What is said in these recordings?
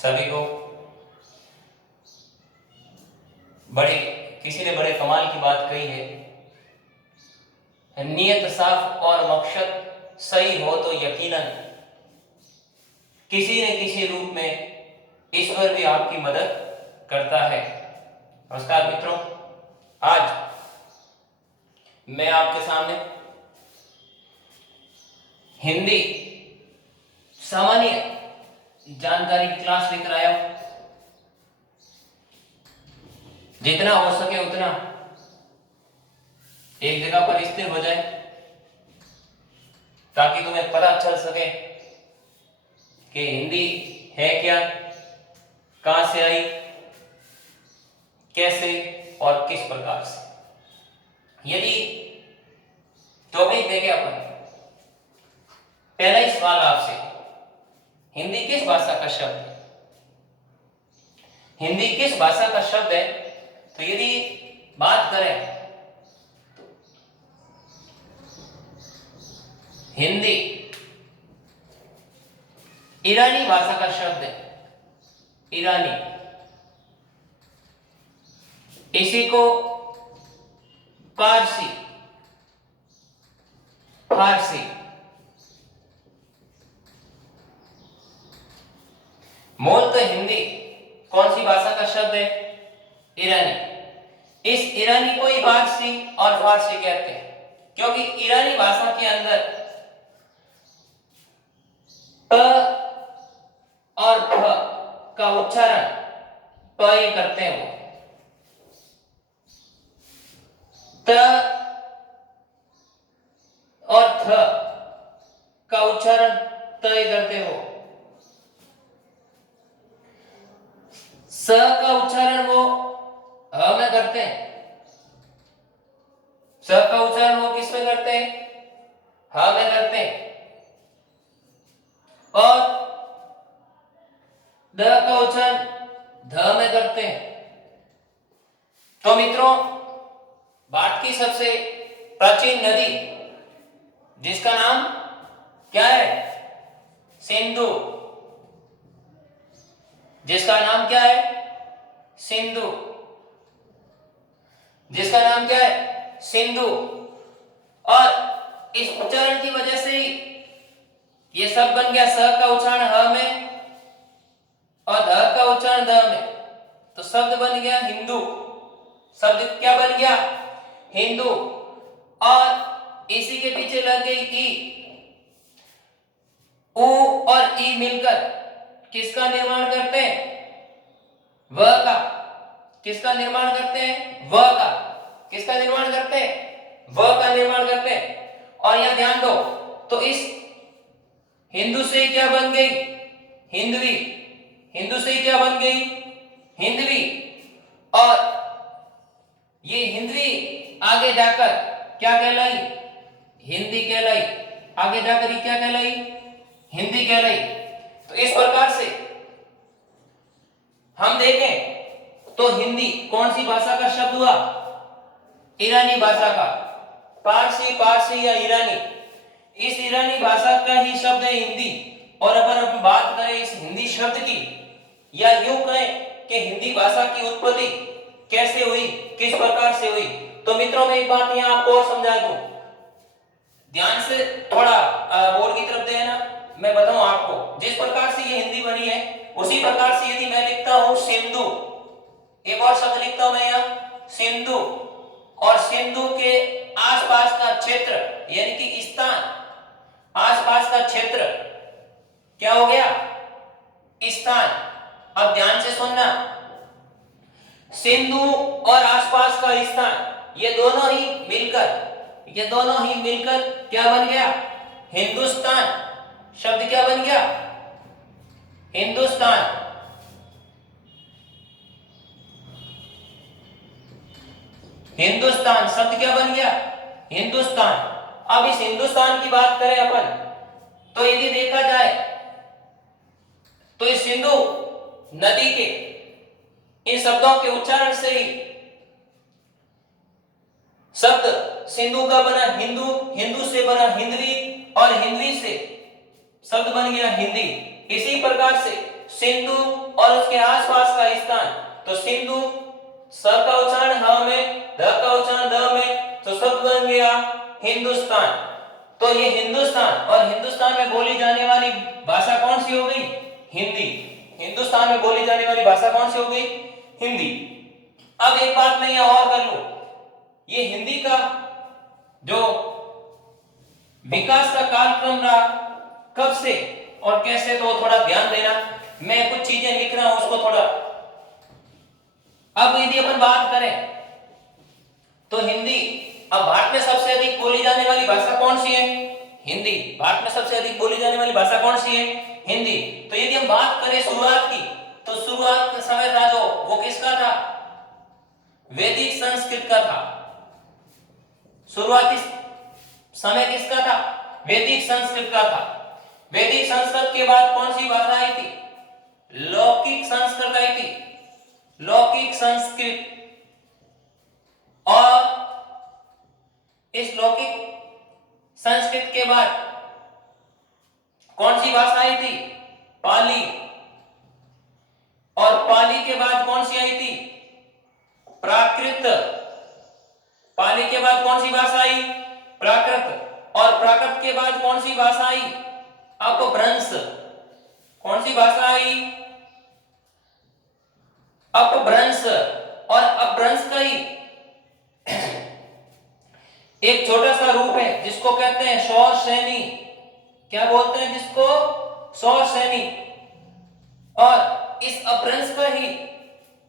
सभी को बड़े किसी ने बड़े कमाल की बात कही है, नियत साफ और मकसद सही हो तो यकीनन किसी न किसी रूप में ईश्वर भी आपकी मदद करता है। नमस्कार मित्रों, आज मैं आपके सामने हिंदी सामान्य जानकारी की क्लास लेकर आया हूं। जितना हो सके उतना एक जगह पर स्थिर हो जाए ताकि तुम्हें पता चल सके कि हिंदी है क्या, कहां से आई, कैसे और किस प्रकार से। यदि टॉपिक देखे अपन, पहला ही सवाल आपसे, हिंदी किस भाषा का शब्द है? हिंदी किस भाषा का शब्द है? तो यदि बात करें तो हिंदी ईरानी भाषा का शब्द है। ईरानी, इसी को पारसी, फारसी, मूल तो हिंदी कौन सी भाषा का शब्द है? ईरानी। इस ईरानी को ही फारसी और फारसी कहते हैं, क्योंकि ईरानी भाषा के अंदर प और फ का उच्चारण प ही करते हैं वो। त और थ का उच्चारण त ही करते हो। स का उच्चारण वो ह में करते हैं। स का उच्चारण वो किस में करते हैं? ह में करते हैं। और द का उच्चारण ध में करते हैं। तो मित्रों, भारत की सबसे प्राचीन नदी जिसका नाम क्या है? सिंधु। जिसका नाम क्या है? सिंधु। जिसका नाम क्या है? सिंधु। और इस उच्चारण की वजह से ही ये शब्द बन गया। स का उच्चारण ह में और ध का उच्चारण ध में, तो शब्द बन गया हिंदू। शब्द क्या बन गया? हिंदू। और इसी के पीछे लग गई ई। उ और ई मिलकर किसका निर्माण करते हैं? व का। किसका निर्माण करते हैं? व का। किसका निर्माण करते हैं? व का निर्माण करते हैं। और यहां ध्यान दो, तो इस हिंदू से क्या बन गई? हिंदवी। हिंदू से क्या बन गई? हिंदवी। और ये हिंदवी आगे जाकर क्या कहलाई? हिंदी कहलाई। आगे जाकर ये क्या कहलाई? हिंदी कहलाई। तो इस प्रकार से हम देखें तो हिंदी कौन सी भाषा का शब्द हुआ? ईरानी भाषा का। पारसी, पारसी या ईरानी, इस ईरानी भाषा का ही शब्द है हिंदी। और अगर हम बात करें इस हिंदी शब्द की, या यूं कहें कि हिंदी भाषा की उत्पत्ति कैसे हुई, किस प्रकार से हुई, तो मित्रों मैं एक बात यहां आपको और समझा दूं, ध्यान से थोड़ा बोर्ड की तरफ देना, मैं बताऊं आपको। जिस प्रकार से ये हिंदी बनी है उसी प्रकार से यदि मैं लिखता हूं सिंधु, एक और शब्द लिखता हूं मैं यहां सिंधु, और सिंधु के आसपास का क्षेत्र यानी कि स्थान, आसपास का क्षेत्र क्या हो गया? स्थान। अब ध्यान से सुनना, सिंधु और आसपास का स्थान, ये दोनों ही मिलकर क्या बन गया? हिंदुस्तान। शब्द क्या बन गया? हिंदुस्तान। हिंदुस्तान शब्द क्या बन गया? हिंदुस्तान। अब इस हिंदुस्तान की बात करें अपन, तो यदि देखा जाए तो इस सिंधु नदी के इन शब्दों के उच्चारण से ही शब्द सिंधु का बना हिंदू, हिंदू से बना हिंदवी, और हिंदवी से शब्द बन गया हिंदी। इसी प्रकार से सिंधु और उसके आसपास का स्थान, तो सिंधु स का उच्चारण ह में, ध का उच्चारण द में, तो शब्द बन गया हिंदुस्तान। तो ये हिंदुस्तान, और हिंदुस्तान में बोली जाने वाली भाषा कौन सी हो गई? हिंदी। हिंदुस्तान में बोली जाने वाली भाषा कौन सी हो गई? हिंदी। अब एक बात मैं यहां और कर लूं, ये हिंदी का जो विकास का कालक्रम रहा कब से और कैसे, तो थोड़ा ध्यान देना, मैं कुछ चीजें लिख रहा हूं उसको थोड़ा। अब यदि अपन बात करें तो हिंदी, अब भारत में सबसे अधिक बोली जाने वाली भाषा कौन सी है? हिंदी। भारत में सबसे अधिक बोली जाने वाली भाषा कौन सी है? हिंदी। तो यदि हम बात करें शुरुआत की, तो शुरुआत का समय था जो, वो किसका था? वैदिक संस्कृत का था। शुरुआती समय किसका था? वैदिक संस्कृत का था। वैदिक संस्कृत के बाद कौन सी भाषा आई थी? लौकिक संस्कृत आई थी। लौकिक संस्कृत, और इस लौकिक संस्कृत के बाद कौन सी भाषा आई थी? पाली। और पाली के बाद कौन सी आई थी? प्राकृत। पाली के बाद कौन सी भाषा आई? प्राकृत। और प्राकृत के बाद कौन सी भाषा आई? अपभ्रंश। कौन सी भाषा आई? अपभ्रंश। और अपभ्रंश का ही एक छोटा सा रूप है जिसको कहते हैं सौर सैनी। क्या बोलते हैं जिसको? सौर सैनी। और इस अपभ्रंश का ही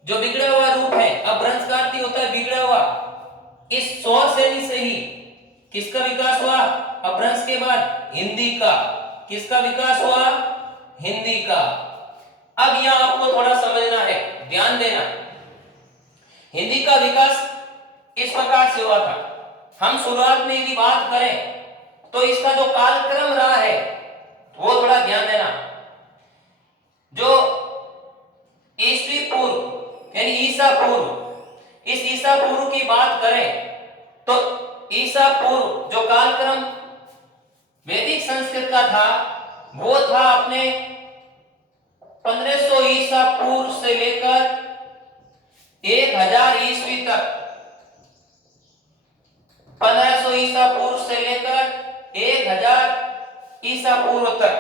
जो बिगड़ा हुआ रूप है, अपभ्रंश का अर्थ होता है बिगड़ा हुआ, इस सौर सैनी से ही किसका विकास हुआ? अपभ्रंश के बाद हिंदी का। किसका विकास हुआ? हिंदी का। अब यहां आपको थोड़ा समझना है, ध्यान देना। हिंदी का विकास इस प्रकार से हुआ था। हम शुरुआत में यदि बात करें तो इसका जो कालक्रम रहा है वो थोड़ा ध्यान देना। जो ईसवी पूर्व यानी ईसा पूर्व, इस ईसा पूर्व की बात करें तो ईसा पूर्व जो कालक्रम वैदिक संस्कृत का था वो था अपने 1500 ईसा पूर्व से लेकर 1000 ईस्वी तक। 1500 ईसा पूर्व से लेकर 1000 ईसा पूर्व तक।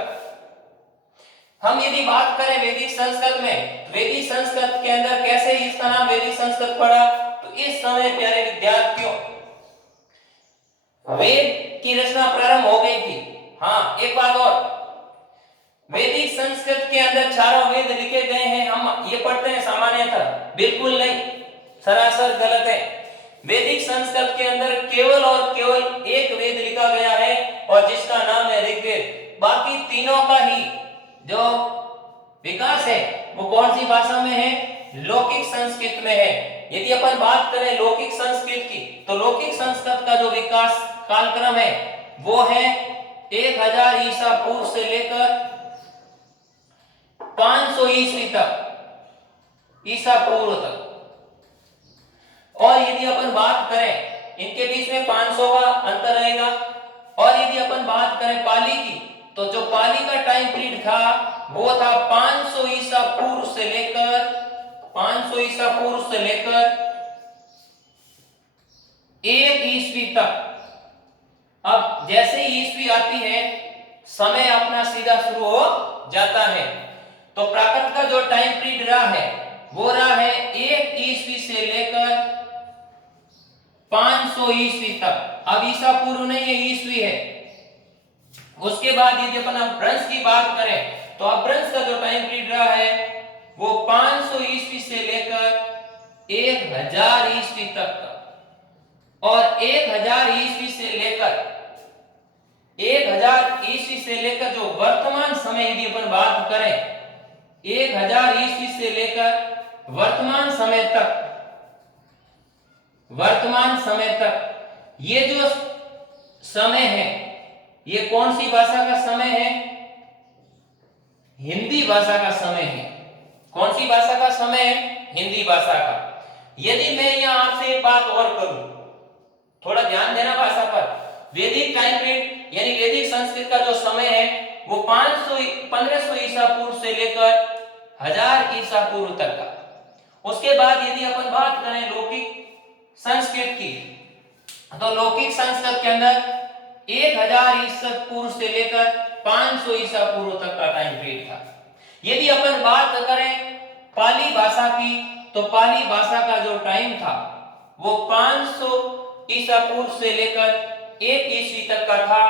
हम यदि बात करें वैदिक संस्कृत में, वैदिक संस्कृत के अंदर कैसे इसका नाम वैदिक संस्कृत पड़ा? तो इस समय प्यारे विद्यार्थियों वेद की रचना प्रारंभ हो गई थी। हाँ, एक बात और, वैदिक संस्कृत के अंदर चारों वेद लिखे गए हैं, हम ये पढ़ते हैं सामान्यतः, बिल्कुल नहीं, सरासर गलत है। वैदिक संस्कृत के अंदर केवल और केवल एक वेद लिखा गया है और जिसका नाम है ऋग्वेद। बाकी तीनों का ही जो विकास है वो कौन सी भाषा में है? लौकिक संस्कृत में है। यदि अपन बात करें लौकिक संस्कृत की, तो लौकिक संस्कृत का जो विकास कालक्रम है वो है 1000 ईसा पूर्व से लेकर 500 ईस्वी तक, ईसा पूर्व तक। और यदि अपन बात करें, इनके बीच में 500 का अंतर रहेगा। और यदि अपन बात करें पाली की, तो जो पाली का टाइम पीरियड था वो था 500 ईसा पूर्व से लेकर 1 ईस्वी तक। अब जैसे ही ईस्वी आती है समय अपना सीधा शुरू हो जाता है। तो प्राकृत का जो टाइम पीरियड रहा है वो रहा है 1 ईस्वी से लेकर 500 ईस्वी तक। अब ईसा पूर्व नहीं है, ईस्वी है। उसके बाद यदि अपन अपभ्रंश की बात करें तो अपभ्रंश का जो टाइम पीरियड रहा है वो 500 ईस्वी से लेकर 1000 ईस्वी तक का। और 1000 ईस्वी से लेकर जो वर्तमान समय यदि अपन बात करें, 1000 ईस्वी से लेकर वर्तमान समय तक ये जो समय है ये कौन सी भाषा का समय है? हिंदी भाषा का समय है। कौन सी भाषा का समय है? हिंदी भाषा का। यदि मैं यहां आपसे एक बात और करूं, थोड़ा ध्यान देना भाषा पर। वैदिक टाइम पीरियड यानी वैदिक संस्कृत का जो समय है वो 1500 ईसा पूर्व से लेकर 1000 ईसा पूर्व तक का। उसके बाद यदि अपन बात करें लौकिक संस्कृत की, तो लौकिक संस्कृत के अंदर 1000 ईसा पूर्व से लेकर 500 ईसा पूर्व तक का टाइम पीरियड था। यदि अपन बात करें पाली भाषा की, तो पाली भाषा का जो टाइम था वो 500 ईसा पूर्व से लेकर 1 ईस्वी तक का था।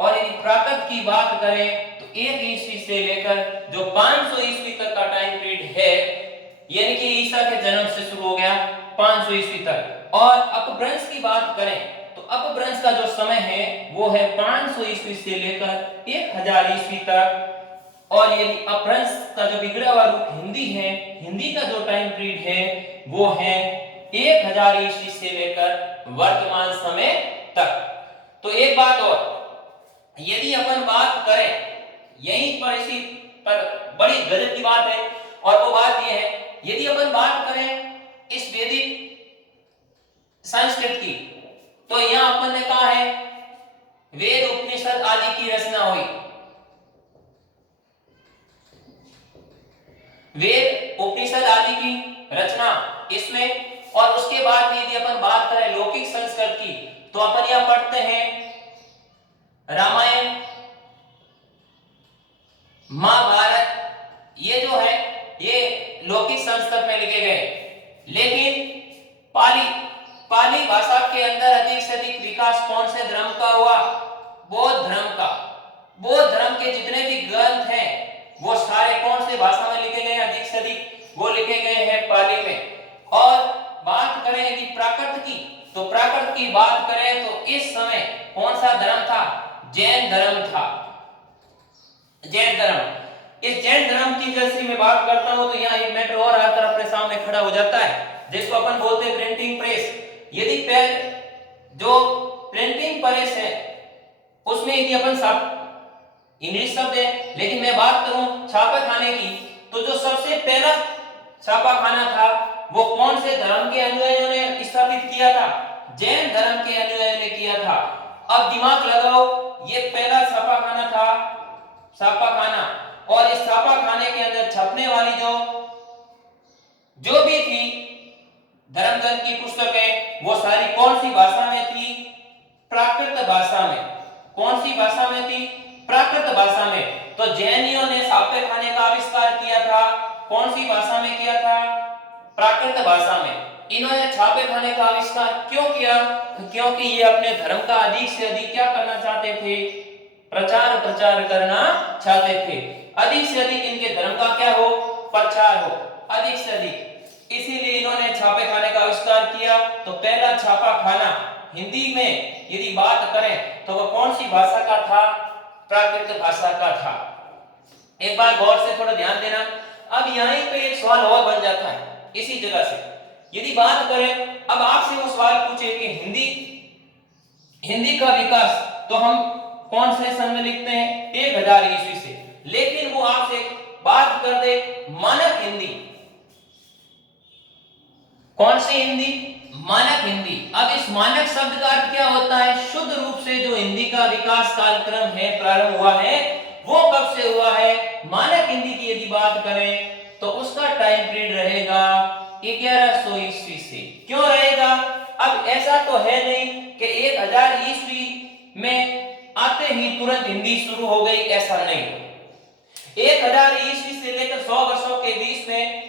और यदि प्राकृत की बात करें तो 1 ईस्वी से लेकर जो 500 ईस्वी तक का टाइम पीरियड है, यानी कि ईसा के जन्म से शुरू हो गया 500 ईस्वी तक। और अपभ्रंश की बात करें तो अपभ्रंश का जो समय है वो है 500 ईस्वी से लेकर 1000 ईस्वी तक। और यदि अपभ्रंश का जो बिगड़ा हुआ रूप हिंदी है, हिंदी का जो टाइम पीरियड है वो है 1000 ईस्वी से लेकर वर्तमान समय तक। तो एक बात और, यदि अपन बात करें यहीं पर इसी पर बड़ी गजब की बात है, और वो बात यह है यदि अपन बात करें इस वैदिक संस्कृत की, तो यहां अपन ने कहा है वेद उपनिषद आदि की रचना हुई। वेद उपनिषद आदि की रचना इसमें। और उसके बाद में यदि अपन बात करें लौकिक संस्कृत की, तो अपन यहां पढ़ते हैं रामायण, महाभारत, ये जो है ये लौकिक संस्कृत में लिखे गए। लेकिन पाली भाषा के अंदर अधिक से अधिक विकास कौन से धर्म का हुआ? बौद्ध धर्म का। बौद्ध धर्म के जितने भी ग्रंथ हैं वो सारे कौन से भाषा में लिखे गए हैं? अधिक से अधिक वो लिखे गए हैं पाली में। और बात करें यदि प्राकृत की, तो प्राकृत की बात करें तो इस समय कौन सा धर्म था? जैन धर्म था। जैन धर्म। इस जैन धर्म की जैसे मैं बात करता हूं तो यहाँ एक मैटर और आकर अपने सामने खड़ा हो जाता है, जिसको अपन बोलते हैं प्रिंटिंग प्रेस। यदि पहले जो प्रिंटिंग प्रेस है उसमें यदि अपन सब इंग्लिश शब्द है, लेकिन मैं बात करूं छापा खाने की, तो जो सबसे पहला छापा खाना था वो कौन से धर्म के अनुयायियों ने स्थापित किया था? जैन धर्म के अनुयायियों ने किया था। अब दिमाग लगाओ, ये पहला छापा खाना था, छापा खाना। और इस छापा खाने के अंदर छपने वाली जो भी थी धर्म ग्रंथ की पुस्तकें, वो सारी कौन सी भाषा में थी? प्राकृत भाषा में। कौन सी भाषा में थी? प्राकृत भाषा में। तो जैनियों ने छापे खाने का आविष्कार किया था, कौन सी भाषा में किया था? प्राकृत भाषा में। इन्होंने छापे खाने का आविष्कार क्यों किया? क्योंकि ये अपने धर्म का अधिक से अधिक क्या करना चाहते थे? प्रचार करना चाहते थे। अधिक से अधिक इनके धर्म का क्या हो? प्रचार हो, अधिक से अधिक। इसीलिए इन्होंने छापे खाने का आविष्कार किया। तो पहला छापा खाना हिंदी में यदि बात करें तो वह कौन सी भाषा का था? प्राकृत भाषा का था। एक बार गौर से थोड़ा ध्यान देना। अब यहीं पे एक सवाल और बन जाता है इसी जगह से। यदि बात करें, अब आपसे वो सवाल पूछे कि हिंदी का विकास तो हम कौन से सन में लिखते हैं? 1000 ईस्वी से। लेकिन वो आपसे बात कर दे मानक हिंदी। कौन सी हिंदी? मानक हिंदी। अब इस मानक शब्द का अर्थ क्या होता है? शुद्ध रूप से जो हिंदी का विकास कालक्रम है, प्रारंभ हुआ है, वो कब से हुआ है? मानक हिंदी की यदि बात करें तो उसका टाइम पीरियड रहेगा 1100 ईस्वी से। क्यों रहेगा? अब ऐसा तो है नहीं कि 1000 ईस्वी में आते ही तुरंत हिंदी शुरू हो गई, ऐसा नहीं। 1000 ईस्वी से लेकर 100 वर्षों के बीच में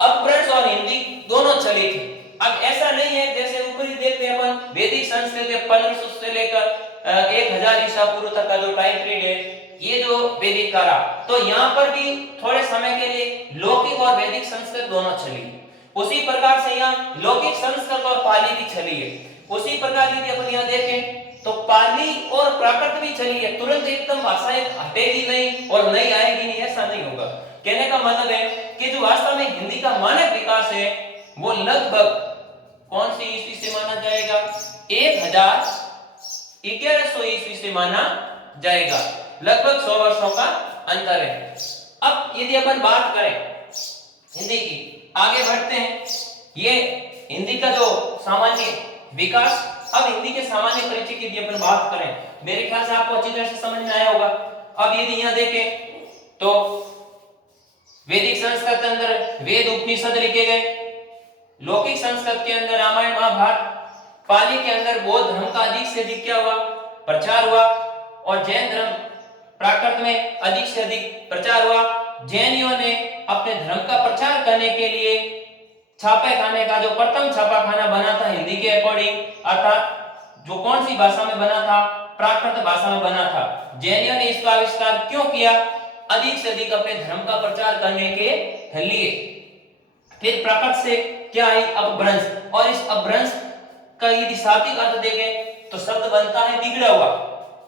अपभ्रंश और हिंदी दोनों चली थी। अब ऐसा नहीं है जैसे ऊपर ही देखते हैं अपन वैदिक संस्कृत 1500 से लेकर 1000 ईसा पूर्व तक का जो टाइम पीरियड है, ये जो वैदिक काल, तो यहाँ पर भी थोड़े समय के लिए लौकिक और वैदिक संस्कृत दोनों चली। उसी प्रकार से यहाँ लौकिक संस्कृत और पाली भी चली है। उसी प्रकार यदि अपन यहाँ देखें तो पाली और प्राकृत भी चली है। तुरंत एकदम भाषाएं हटेगी नहीं और नई आएगी नहीं, ऐसा नहीं होगा। कहने का मतलब है कि जो वास्तव में हिंदी का मानक विकास है वो लगभग कौन सी ईस्वी से माना जाएगा? 1100 ईस्वी से माना जाएगा। लगभग 100 वर्षों का अंतर है। अब यदि अपन बात करें हिंदी की, आगे बढ़ते हैं। ये हिंदी का जो सामान्य विकास, अब हिंदी के सामान्य परिचय की यदि अपन बात करें, मेरे ख्याल से आपको अच्छी तरह से समझ में आया होगा। अब यदि यहाँ देखें तो वैदिक संस्कृत के अंदर वेद उपनिषद लिखे गए, लौकिक संस्कृत के अंदर रामायण महाभारत, पाली के अंदर बौद्ध धर्म का अधिक से अधिक क्या हुआ, प्रचार हुआ, और जैन धर्म प्राकृत में अधिक से अधिक प्रचार हुआ। जैनियों ने अपने धर्म का प्रचार करने के लिए छापे खाने का जो प्रथम छापा खाना बना था हिंदी के अकॉर्डिंग, अर्थात जो कौन सी भाषा में बना था, प्राकृत भाषा में बना था। जैनियों ने इसका आविष्कार क्यों किया, अधिक से अधिक अपने धर्म का प्रचार करने के लिए। फिर प्राकृत से क्या आई, अपभ्रंश, और इस अपभ्रंश का यदि शाब्दिक अर्थ देखें तो शब्द बनता है बिगड़ा हुआ।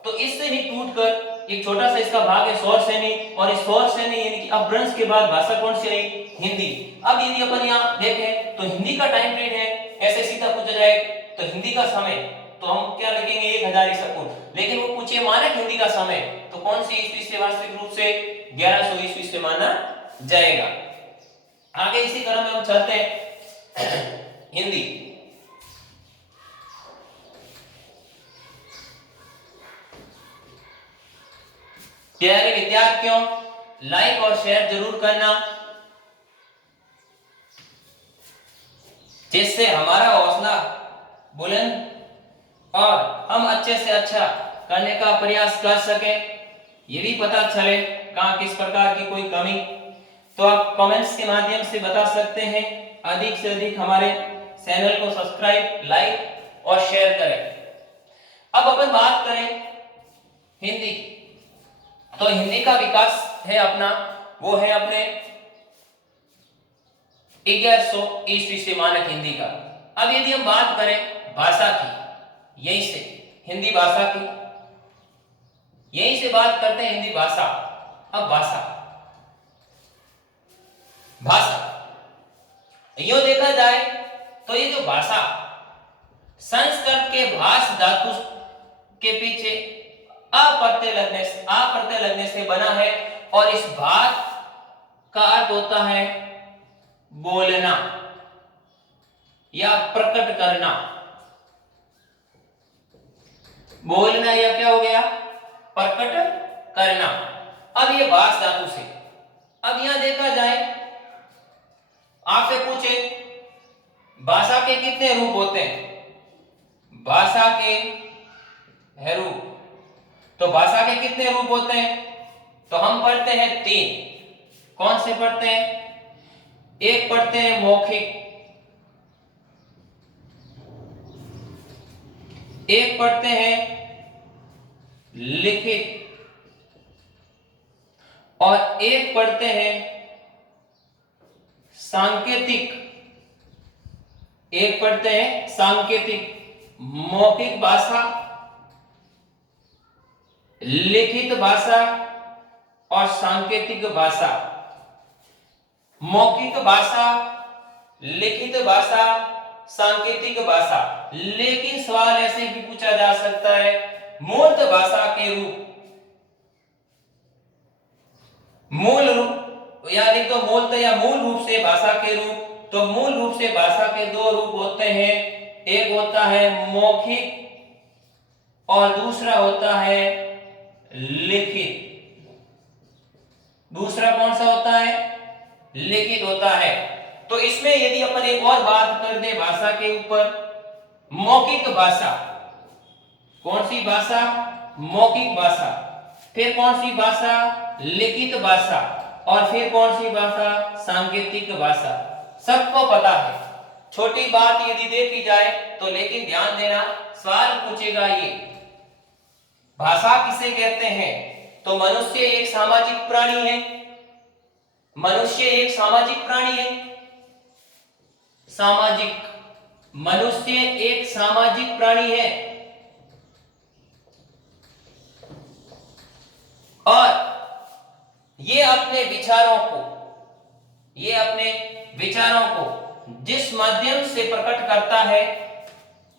तो इससे ही टूटकर एक छोटा सा इसका भाग है स्वर श्रेणी, और इस स्वर श्रेणी यानी कि अपभ्रंश के बाद भाषा कौन सी रही, हिंदी। अब यदि अपन यहाँ देखें तो हिंदी का टाइम पीरियड है, ऐसे सीधा पूछा जाए तो हिंदी का समय, तो हम क्या लिखेंगे 1000 ईसा पूर्व। लेकिन वो पूछे मानक हिंदी का समय, तो कौन सी ईस्वी से वास्तविक रूप से 1100 ईस्वी से माना जाएगा। आगे इसी क्रम में हम चलते हैं हिंदी। प्यारे विद्यार्थियों, लाइक और शेयर जरूर करना, जिससे हमारा हौसला बुलंद और हम अच्छे से अच्छा करने का प्रयास कर सकें। ये भी पता चले कहां किस प्रकार की कोई कमी, तो आप कमेंट्स के माध्यम से बता सकते हैं। अधिक से अधिक हमारे चैनल को सब्सक्राइब, लाइक और शेयर करें। अब अपन बात करें हिंदी, तो हिंदी का विकास है अपना, वो है अपने 1100 ईस्वी से मानक हिंदी का। अब यदि हम बात करें भाषा की, यहीं से हिंदी भाषा की, यहीं से बात करते हैं हिंदी भाषा। अब भाषा यो देखा जाए तो ये जो भाषा संस्कृत के भाष धातु के पीछे अप्रत्यय लगने से बना है, और इस भाष का अर्थ होता है बोलना या प्रकट करना। बोलना या क्या हो गया, प्रकट करना। अब ये भाष धातु से, अब यहां देखा जाए, आपसे पूछे भाषा के कितने रूप होते हैं, भाषा के है रूप, तो भाषा के कितने रूप होते हैं, तो हम पढ़ते हैं 3। कौन से पढ़ते हैं, एक पढ़ते हैं मौखिक, एक पढ़ते हैं लिखित, और एक पढ़ते हैं सांकेतिक। एक पढ़ते हैं सांकेतिक। मौखिक भाषा, लिखित भाषा और सांकेतिक भाषा। मौखिक भाषा, लिखित भाषा, सांकेतिक भाषा। लेकिन सवाल ऐसे भी पूछा जा सकता है, मूल भाषा के रूप, मूल रूप यानी तो मूलतः या मूल रूप से भाषा के रूप, तो मूल रूप से भाषा के 2 रूप होते हैं, एक होता है मौखिक और दूसरा होता है लिखित। दूसरा कौन सा होता है, लिखित होता है। तो इसमें यदि अपन एक और बात कर दे भाषा के ऊपर, मौखिक भाषा, कौन सी भाषा, मौखिक भाषा, फिर कौन सी भाषा, लिखित भाषा, और फिर कौन सी भाषा, सांकेतिक भाषा। सबको पता है, छोटी बात यदि देखी जाए तो, लेकिन ध्यान देना सवाल पूछेगा ये, भाषा किसे कहते हैं, तो मनुष्य एक सामाजिक प्राणी है, मनुष्य एक सामाजिक प्राणी है, सामाजिक, मनुष्य एक सामाजिक प्राणी है, और ये अपने विचारों को जिस माध्यम से प्रकट करता है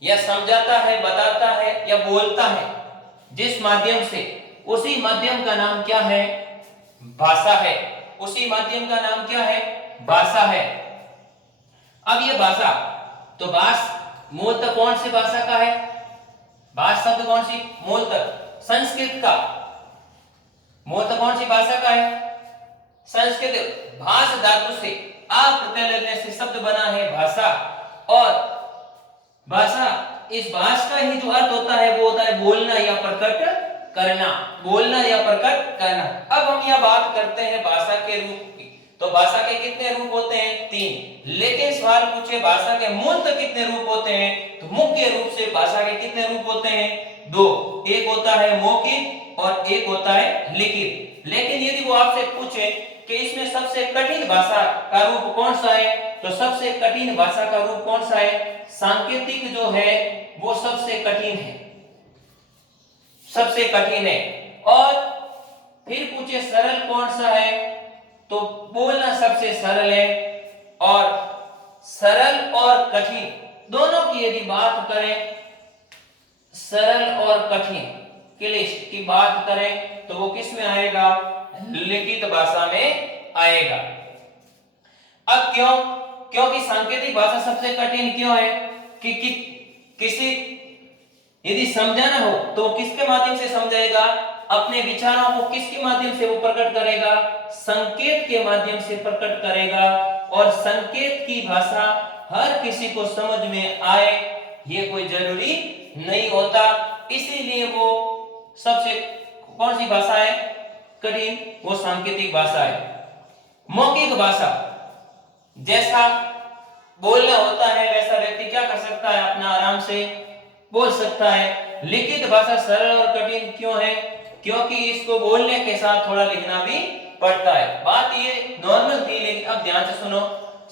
या समझाता है, बताता है या बोलता है, जिस माध्यम से, उसी माध्यम का नाम क्या है, भाषा है। उसी माध्यम का नाम क्या है, भाषा है। अब ये भाषा, तो मूलतः कौन सी भाषा का है, भाषा शब्द कौन सी, मूलतः संस्कृत का। मूलतः कौन सी भाषा का है, संस्कृत भाष धातु से आ प्रत्यय लगने से शब्द बना है भाषा। और भाषा, इस भाषा का ही जो अर्थ होता है वो होता है बोलना या प्रकट करना, बोलना या प्रकट करना। अब हम यह बात करते हैं भाषा के रूप की। तो भाषा के कितने रूप होते हैं? 3। लेकिन सवाल पूछे भाषा के मूलतः कितने रूप होते हैं? तो मुख्य रूप से भाषा के कितने रूप होते हैं? 2। एक होता है मौखिक और एक होता है लिखित। लेकिन यदि वो आपसे पूछे कि इसमें सबसे कठिन भाषा का रूप कौन सा है, तो सबसे कठिन भाषा का रूप कौन सा है? सांकेतिक जो है वो सबसे कठिन है, सबसे कठिन है। और फिर पूछे सरल कौन सा है, तो बोलना सबसे सरल है। और सरल और कठिन दोनों की यदि बात करें, सरल और कठिन क्लिष्ट की बात करें, तो वो किस में आएगा? लिखित भाषा में आएगा। अब क्यों? क्योंकि सांकेतिक भाषा सबसे कठिन क्यों है? कि किसी यदि समझाना हो तो किसके माध्यम से समझाएगा? अपने विचारों को किसके माध्यम से वो प्रकट करेगा? संकेत के माध्यम से प्रकट करेगा। और संकेत की भाषा हर किसी को समझ में आए ये कोई जरूरी नहीं होता। इसीलिए वो सबसे कौन सी भाषा है कठिन? वो सांकेतिक भाषा है। मौखिक भाषा, जैसा बोलना होता है वैसा व्यक्ति क्या कर सकता है? अपना आराम से बोल सकता है। लिखित भाषा सरल और कठिन क्यों है? क्योंकि इसको बोलने के साथ थोड़ा लिखना भी पड़ता है। बात ये नॉर्मल थी, लेकिन अब ध्यान से सुनो।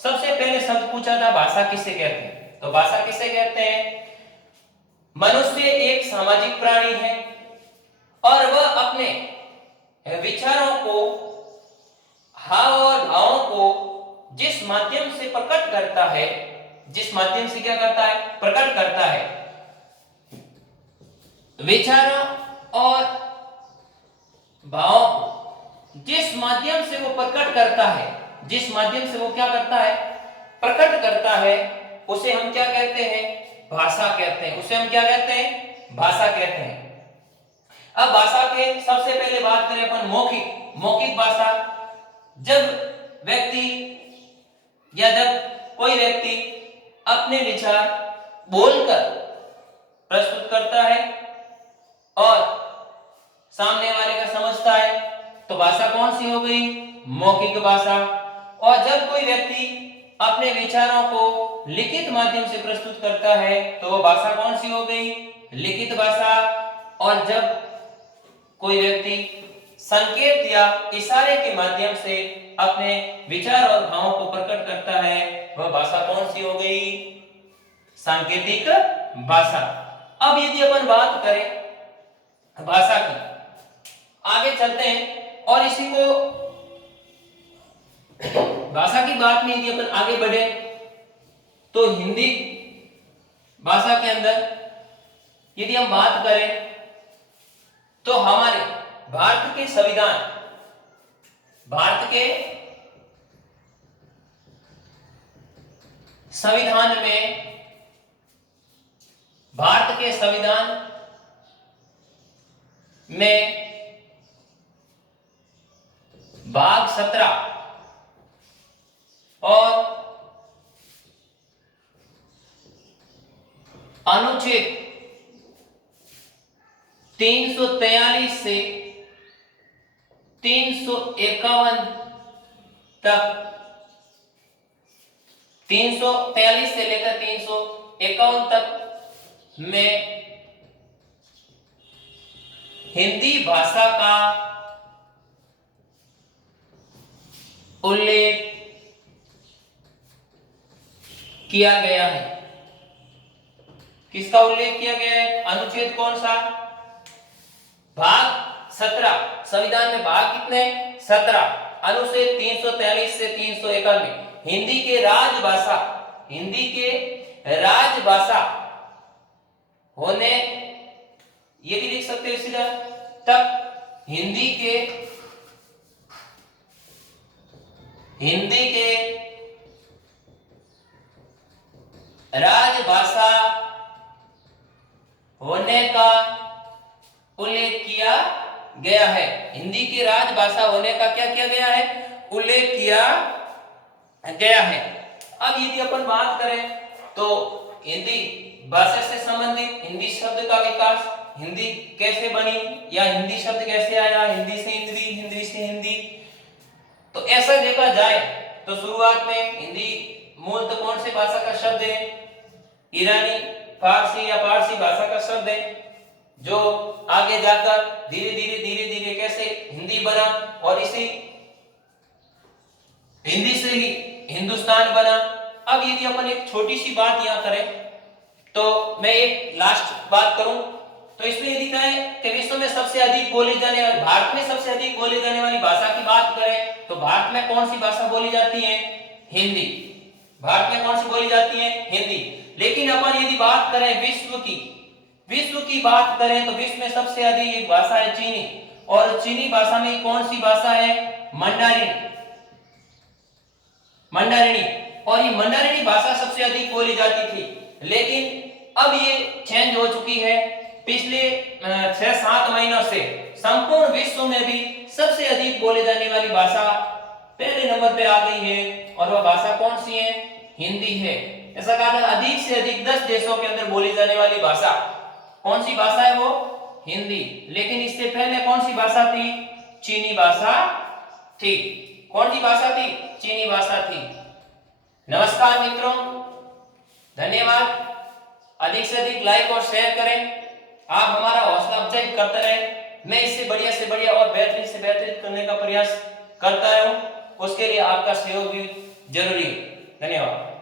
सबसे पहले शब्द पूछा था भाषा किसे कहते हैं? तो भाषा किसे कहते हैं? मनुष्य एक सामाजिक प्राणी है और वह अपने विचारों को, हाव और भावों को जिस माध्यम से प्रकट करता है, जिस माध्यम से क्या करता है? प्रकट करता है। विचारों और भावों को जिस माध्यम से वो प्रकट करता है, जिस माध्यम से वो क्या करता है? प्रकट करता है, उसे हम क्या कहते हैं? भाषा कहते हैं। उसे हम क्या कहते हैं? भाषा कहते हैं। अब भाषा के सबसे पहले बात करें अपन मौखिक। मौखिक भाषा, जब व्यक्ति या जब कोई व्यक्ति अपने विचार बोलकर प्रस्तुत करता है और सामने वाले का समझता है, तो भाषा कौन सी हो गई? मौखिक भाषा। और जब कोई व्यक्ति अपने विचारों को लिखित माध्यम से प्रस्तुत करता है, तो वो भाषा कौन सी हो गई? लिखित भाषा। और जब कोई व्यक्ति संकेत या इशारे के माध्यम से अपने विचार और भावों को प्रकट करता है, वह भाषा कौन सी हो गई? सांकेतिक भाषा। अब यदि अपन बात करें भाषा की, आगे चलते हैं और इसी को भाषा की बात में यदि अपन आगे बढ़े, तो हिंदी भाषा के अंदर यदि हम बात करें, तो हमारे भारत के संविधान, भारत के संविधान में, भारत के संविधान में भाग 17 और अनुच्छेद 343 से 351 तक, 343 से लेकर 351 तक में हिंदी भाषा का उल्लेख किया गया है। किसका उल्लेख किया गया है? अनुच्छेद कौन सा? भाग 17। संविधान में भाग कितने? 17। अनुच्छेद 343 से 391 हिंदी के राजभाषा, हिंदी के राजभाषा होने, ये भी लिख सकते हैं सीधा, तक हिंदी के राजभाषा होने का उल्लेख किया गया है। हिंदी की राजभाषा होने का क्या किया गया है? उल्लेख किया गया है। अब यदि अपन बात करें तो हिंदी भाषा से संबंधित हिंदी शब्द का विकास, हिंदी कैसे बनी या हिंदी शब्द कैसे आया, हिंदी से हिंदी, हिंदी से हिंदी, तो ऐसा देखा जाए तो शुरुआत में हिंदी मूलतः कौन सी भाषा का शब्द है? ईरानी फारसी या पारसी भाषा का शब्द है, जो आगे जाकर धीरे धीरे धीरे धीरे कैसे हिंदी बना और इसी हिंदी से ही हिंदुस्तान बना। अब यदि अपन एक छोटी सी बात यहां करें तो मैं एक लास्ट बात करूं तो इसमें यदि कहें कि विश्व में सबसे अधिक बोली जाने वाली, भारत में सबसे अधिक बोली जाने वाली भाषा की बात करें तो भारत में कौन सी भाषा बोली जाती है? हिंदी। भारत में कौन सी बोली जाती है? हिंदी। लेकिन अपन यदि बात करें विश्व की बात करें तो विश्व में सबसे अधिक एक भाषा है चीनी, और चीनी भाषा में कौन सी भाषा है? मंडारिनी। और ये मंडारिनी भाषा सबसे अधिक बोली जाती थी, लेकिन अब ये चेंज हो चुकी है। पिछले 6-7 महीनों से संपूर्ण विश्व में भी सबसे अधिक बोले जाने वाली भाषा पहले नंबर पे आ गई है, और वह भाषा कौन सी है? हिंदी है। ऐसा कहा था अधिक से अधिक 10 देशों के अंदर बोली जाने वाली भाषा कौन सी भाषा है? वो हिंदी। लेकिन इससे पहले कौन सी भाषा थी? चीनी भाषा थी। कौन सी भाषा थी? चीनी भाषा थी। नमस्कार मित्रों, धन्यवाद। अधिक से अधिक लाइक और शेयर करें। आप हमारा हौसला अफजाई करते रहें। मैं इससे बढ़िया से बढ़िया और बेहतरीन से बेहतरीन करने का प्रयास करता रहूं, उसके लिए आपका सहयोग भी जरूरी है। धन्यवाद।